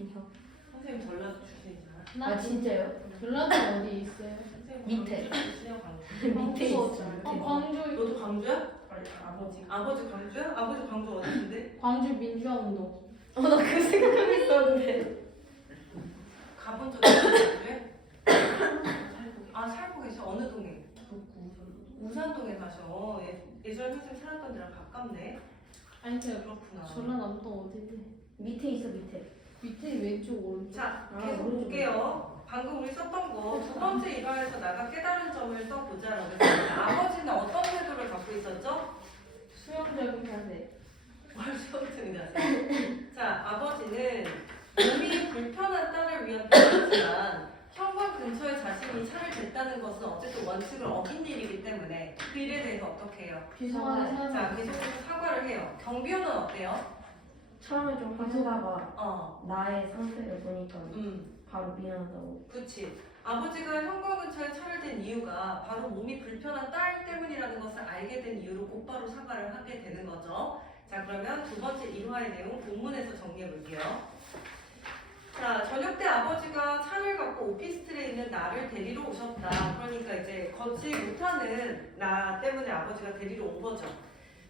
빈형. 선생님 전라도 출신이잖아. 아 진짜요? 전라도 어디 있어요? 선생님 밑에. 광주 출신이야, 광주. 밑에 있어. 광주. 너도 광주야? 아버지 광주야? 아버지 광주 어디인데? 광주 민주화운동. 나 그 생각하고 있었는데. 가본 적 있어 광주에? 아 살고 계셔? 어느 동에? 우산동에 가셔. 예전에 선생님 살았던 데랑 가깝네. 아니 제가 그렇구나. 전라남도 어디지? 밑에 있어 밑에. 밑에 왼쪽 오른쪽. 자, 아, 계속 오른쪽. 볼게요. 방금 우리 썼던 거 두 번째 일화에서 나가 깨달은 점을 써보자라고 했습니다. 아버지는 어떤 태도를 갖고 있었죠? 수영적인 자세. 뭘 수업중이 자세. 자, 아버지는 몸이 불편한 딸을 위한 배려지만 현관 근처에 자신이 차를 댔다는 것은 어쨌든 원칙을 어긴 일이기 때문에 그 일에 대해서 어떻게 해요? 비상하게 자, 생각해. 계속해서 사과를 해요. 경비원은 어때요? 처음에 좀 화내다가 어, 나의 상태를 보니까 음. 바로 미안하다고. 그치. 아버지가 현관 근처에 차를 댄 이유가 바로 몸이 불편한 딸 때문이라는 것을 알게 된 이유로 곧바로 사과를 하게 되는 거죠. 자, 그러면 두 번째 일화의 내용 본문에서 정리해 볼게요. 자, 저녁 때 아버지가 차를 갖고 오피스텔에 있는 나를 데리러 오셨다. 그러니까 이제 걷지 못하는 나 때문에 아버지가 데리러 온 거죠.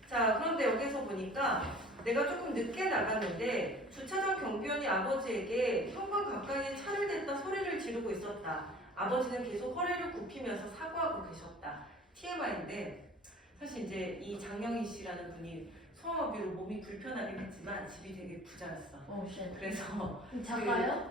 자, 그런데 여기서 보니까 내가 조금 늦게 나갔는데 주차장 경비원이 아버지에게 현관 가까이에 차를 댔다 소리를 지르고 있었다. 아버지는 계속 허리를 굽히면서 사과하고 계셨다. TMI인데 사실 이제 이 장영희 씨라는 분이 소아마비로 몸이 불편하긴 했지만 집이 되게 부자였어. 쉣. 그래서 작가요?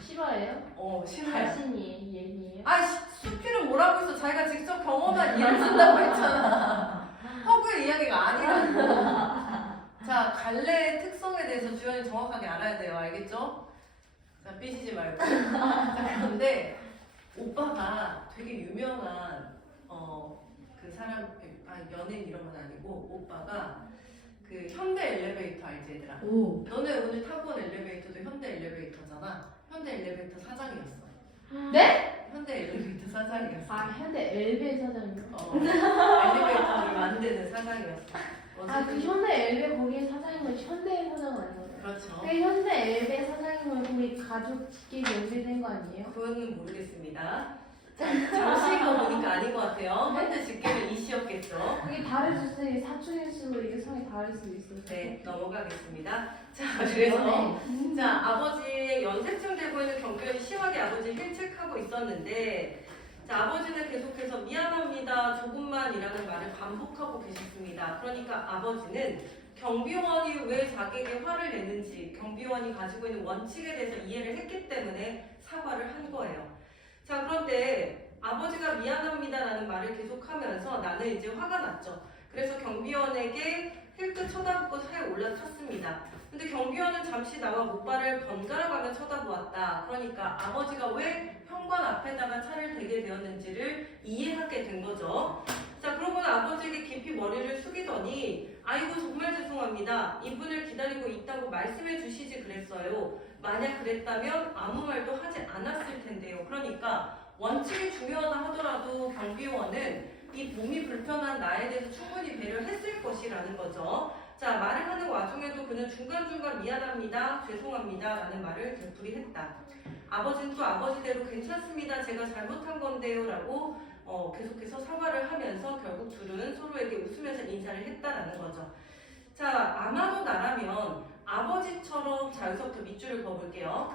실화예요? 싫어요. 자신이 얘기예요? 아이씨, 수필은 뭐라고 했어? 자기가 직접 경험한 일을 쓴다고 했잖아. 허구의 이야기가 아니라고. 자, 갈래의 특성에 대해서 주연이 정확하게 알아야 돼요. 알겠죠? 자, 삐지지 말고. 자, 그런데 오빠가 되게 유명한 그 사람, 연예인 이런 건 아니고 오빠가 그 현대 엘리베이터 알지 얘들아? 오. 너네 오늘 타고 온 엘리베이터도 현대 엘리베이터잖아. 현대 엘리베이터 사장이었어. 네? 현대 엘리베이터 사장이었어. 아 현대 엘베 사장이요? 엘리베이터를 만드는 사장이었어. 아그 현대 엘베 거기 사장이면 현대 사장 아니에요? 그렇죠. 그 현대 엘베 사장이면 우리 가족 직계 연계된 거 아니에요? 그거는 모르겠습니다. 자, 잠시 이거 보니까 아닌 것 같아요. 현대 직계는 이씨였겠죠. 그게 다를 수 있어요. 사촌일수록 이게 성이 다를 수 있어요. 네, 넘어가겠습니다. 자, 그래서 자, 아버지의 연세층 되고 있는 경비원이 심하게 아버지를 힐책하고 있었는데 자, 아버지는 계속해서 미안합니다, 조금만이라는 말을 반복하고 계셨습니다. 그러니까 아버지는 경비원이 왜 자기에게 화를 내는지 경비원이 가지고 있는 원칙에 대해서 이해를 했기 때문에 사과를 한 거예요. 자, 그런데 아버지가 미안합니다라는 말을 계속하면서 나는 이제 화가 났죠. 그래서 경비원에게 힐끗 쳐다보고 차에 올라탔습니다. 근데 경비원은 잠시 나와 목발을 번갈아가며 쳐다보았다. 그러니까 아버지가 왜 현관 앞에다가 차를 대게 되었는지를 이해하게 된 거죠. 자, 그러고 아버지에게 깊이 머리를 숙이더니 아이고 정말 죄송합니다. 이분을 기다리고 있다고 말씀해 주시지 그랬어요. 만약 그랬다면 아무 말도 하지 않았을 텐데요. 그러니까 원칙이 중요하다 하더라도 경비원은 이 몸이 불편한 나에 대해서 충분히 배려했을 것이라는 거죠. 자, 말을 하는 와중에도 그는 중간중간 미안합니다, 죄송합니다 라는 말을 되풀이했다. 아버지는 또 아버지대로 괜찮습니다, 제가 잘못한 건데요 라고 계속해서 사과를 하면서 결국 둘은 서로에게 웃으면서 인사를 했다라는 거죠. 자, 아마도 나라면 아버지처럼, 자 여기서부터 밑줄을 그어볼게요.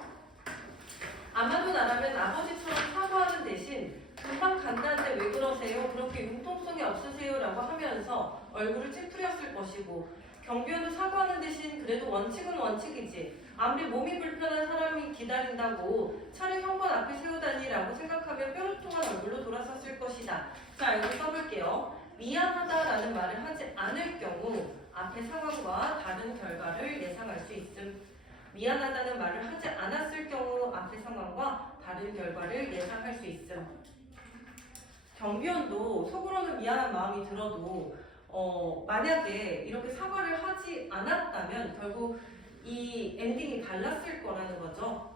아마도 나라면 아버지처럼 사과하는 대신 금방 간다는데 왜 그러세요? 그렇게 융통성이 없으세요? 라고 하면서 얼굴을 찌푸렸을 것이고 경비원도 사과하는 대신 그래도 원칙은 원칙이지 아무리 몸이 불편한 사람이 기다린다고 차를 현관 앞에 세우다니 라고 생각하면 뾰루통한 얼굴로 돌아섰을 것이다. 자, 여기 써볼게요. 미안하다라는 말을 하지 않을 경우 앞의 상황과 다른 결과를 예상할 수 있음. 미안하다는 말을 하지 않았을 경우 앞의 상황과 다른 결과를 예상할 수 있음. 경비원도 속으로는 미안한 마음이 들어도 만약에 이렇게 사과를 하지 않았다면 결국 이 엔딩이 달랐을 거라는 거죠.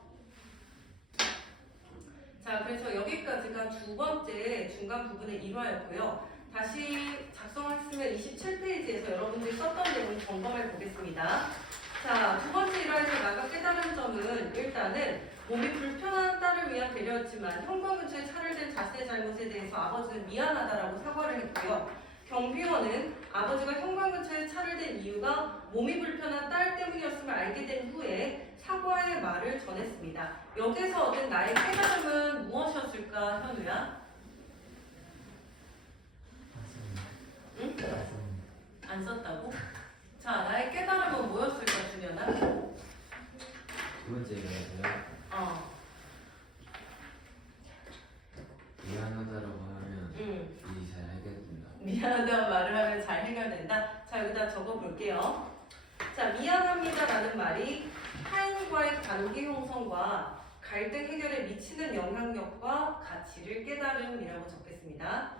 자, 그래서 여기까지가 두 번째 중간 부분의 일화였고요. 다시 작성했으면 27페이지에서 여러분들이 썼던 내용을 점검해 보겠습니다. 자, 두 번째 일화에서 나가 깨달은 점은 일단은 몸이 불편한 딸을 위한 배려였지만 현관 근처에 차를 댄 자신의 잘못에 대해서 아버지는 미안하다라고 사과를 했고요. 경비원은 아버지가 현관 근처에 차를 댄 이유가 몸이 불편한 딸 때문이었음을 알게 된 후에 사과의 말을 전했습니다. 여기서 얻은 나의 깨달음은 무엇이었을까, 현우야? 응? 안 썼다고? 자, 나의 깨달음은 뭐였을까, 준현아? 두 번째 이거였어요. 미안하다라고 하면 일이 잘 해결된다. 미안하다는 말을 하면 잘 해결된다. 자, 여기다 적어볼게요. 자, 미안합니다라는 말이 타인과의 관계 형성과 갈등 해결에 미치는 영향력과 가치를 깨달음이라고 적겠습니다.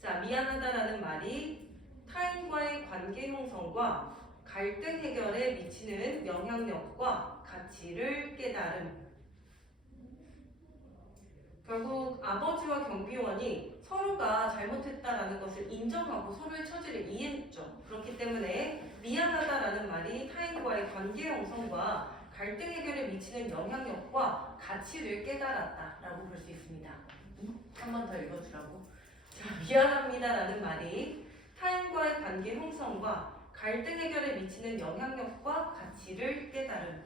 자, 미안하다라는 말이 타인과의 관계 형성과 갈등 해결에 미치는 영향력과 가치를 깨달음. 결국 아버지와 경비원이 서로가 잘못했다라는 것을 인정하고 서로의 처지를 이해했죠. 그렇기 때문에 미안하다라는 말이 타인과의 관계 형성과 갈등 해결에 미치는 영향력과 가치를 깨달았다라고 볼 수 있습니다. 한 번 더 읽어주라고. 자, 미안합니다라는 말이 타인과의 관계 형성과 갈등 해결에 미치는 영향력과 가치를 깨달음.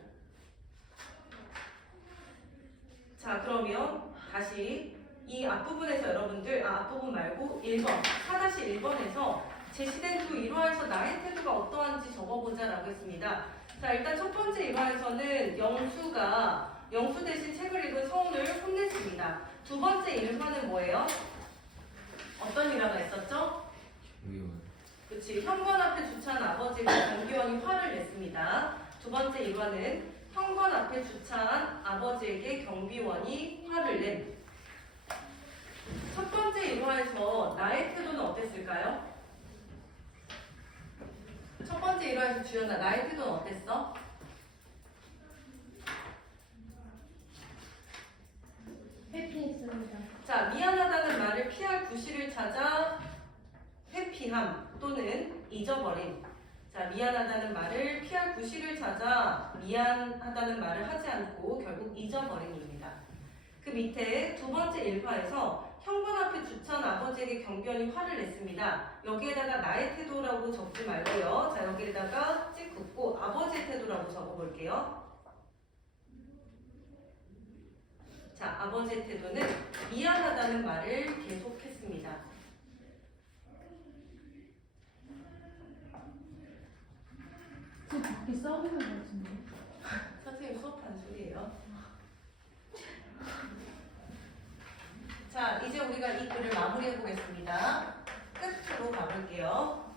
자, 그러면 다시 이 앞부분에서 여러분들, 앞부분 말고 1번, 4-1번에서 제시된 두 일화에서 나의 태도가 어떠한지 적어보자 라고 했습니다. 자, 일단 첫 번째 일화에서는 영수 대신 책을 읽은 서운을 혼냈습니다. 두 번째 일화는 뭐예요? 어떤 일화가 있었죠? 미운. 그치, 현관 앞에 주차한 아버지가 경비원이 화를 냈습니다. 두 번째 일화는 현관 앞에 주차한 아버지에게 경비원이 화를 낸. 첫 번째 일화에서 나의 태도는 어땠을까요? 첫 번째 일화에서 주연아, 나의 태도는 어땠어? 회피했습니다. 자, 미안하다는 말을 피할 구실을 찾아 회피함 또는 잊어버림. 자, 미안하다는 말을 피할 구실을 찾아 미안하다는 말을 하지 않고 결국 잊어버림입니다. 그 밑에 두 번째 일화에서 현관 앞에 주차한 아버지에게 경비원이 화를 냈습니다. 여기에다가 나의 태도라고 적지 말고요. 자, 여기에다가 찍 긋고 아버지의 태도라고 적어볼게요. 자, 아버지의 태도는 미안하다는 말을 계속했습니다. 그 밖에 싸우는 거 같은데. 선생님 수업하는 소리예요. 자, 이제 우리가 이 글을 마무리해 보겠습니다. 끝으로 가볼게요.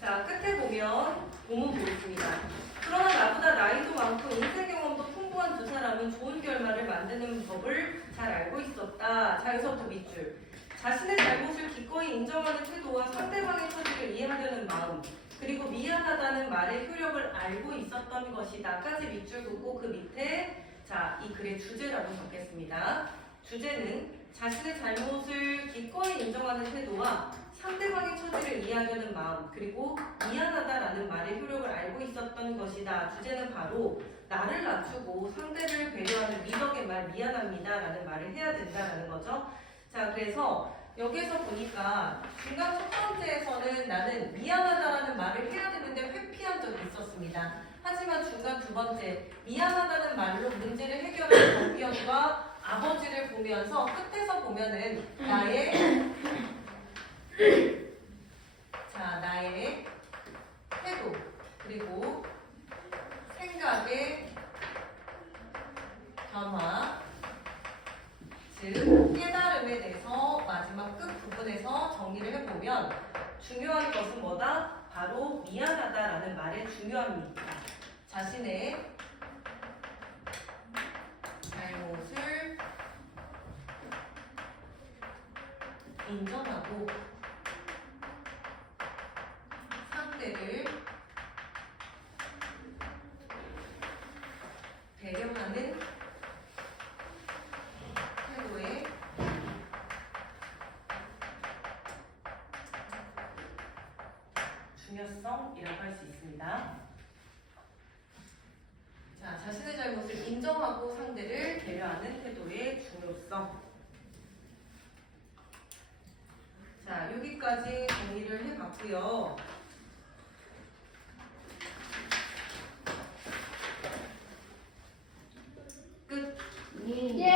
자, 끝에 보면 본문 보겠습니다. 그러나 나보다 나이도 많고 인생 경험도 풍부한 두 사람은 좋은 결말을 만드는 법을 잘 알고 있었다. 자, 여기서부터 밑줄. 자신의 잘못을 기꺼이 인정하는 태도와 상대방의 처지를 이해하려는 마음, 그리고 미안하다는 말의 효력을 알고 있었던 것이다까지 밑줄 긋고 그 밑에 자, 이 글의 주제라고 적겠습니다. 주제는 자신의 잘못을 기꺼이 인정하는 태도와 상대방의 처지를 이해하려는 마음, 그리고 미안하다라는 말의 효력을 알고 있었던 것이다. 주제는 바로 나를 낮추고 상대를 배려하는 미덕의 말 미안합니다라는 말을 해야 된다라는 거죠. 자, 그래서 여기에서 보니까 중간 첫 번째에서는 나는 미안하다라는 말을 해야 되는데 회피한 적이 있었습니다. 하지만 중간 두 번째 미안하다는 말로 문제를 해결하는 경비원과 아버지를 보면서 끝에서 보면은 나의 태도 그리고 생각의 변화, 즉 깨달음에 대해서 마지막 끝 부분에서 정리를 해보면 중요한 것은 뭐다? 바로 미안하다라는 말의 중요함입니다. 자신의 잘못을 인정하고 상대를 배려하는 태도의 중요성이라고 할 수 있습니다. 인정하고 상대를 배려하는 태도의 중요성. 자, 여기까지 정리를 해봤고요. 끝. 예.